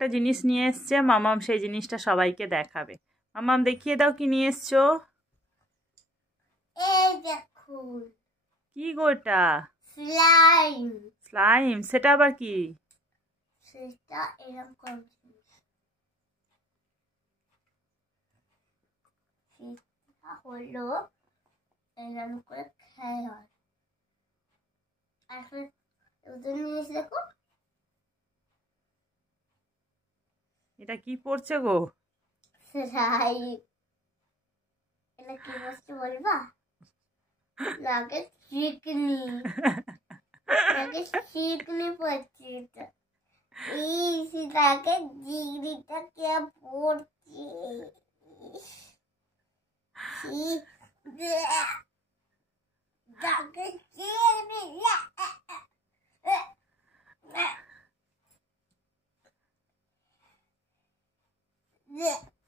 একটা জিনিস নিয়ে এসছে, মামাম সেই জিনিসটা সবাইকে দেখাবে। মামাম দেখিয়ে দাও কি নিয়ে এসছো। এই দেখুন, কি গোটা? স্লাইম। স্লাইম, সেটা আবার কি? সেটা এরকম জিনিস। সেটা হলো এরকম করে খেয়ে হয়। এখন ওদের জিনিস দেখো, এটা কি পড়ছে গো? স্লাইম। এটা কি বস্তু বলবা? লাগে চিকনি। লাগে চিকনি পড়ছে এটা। এই সেটাকে চিকনিটা কে পড়ছে? লাগে চিকনি। Yeah.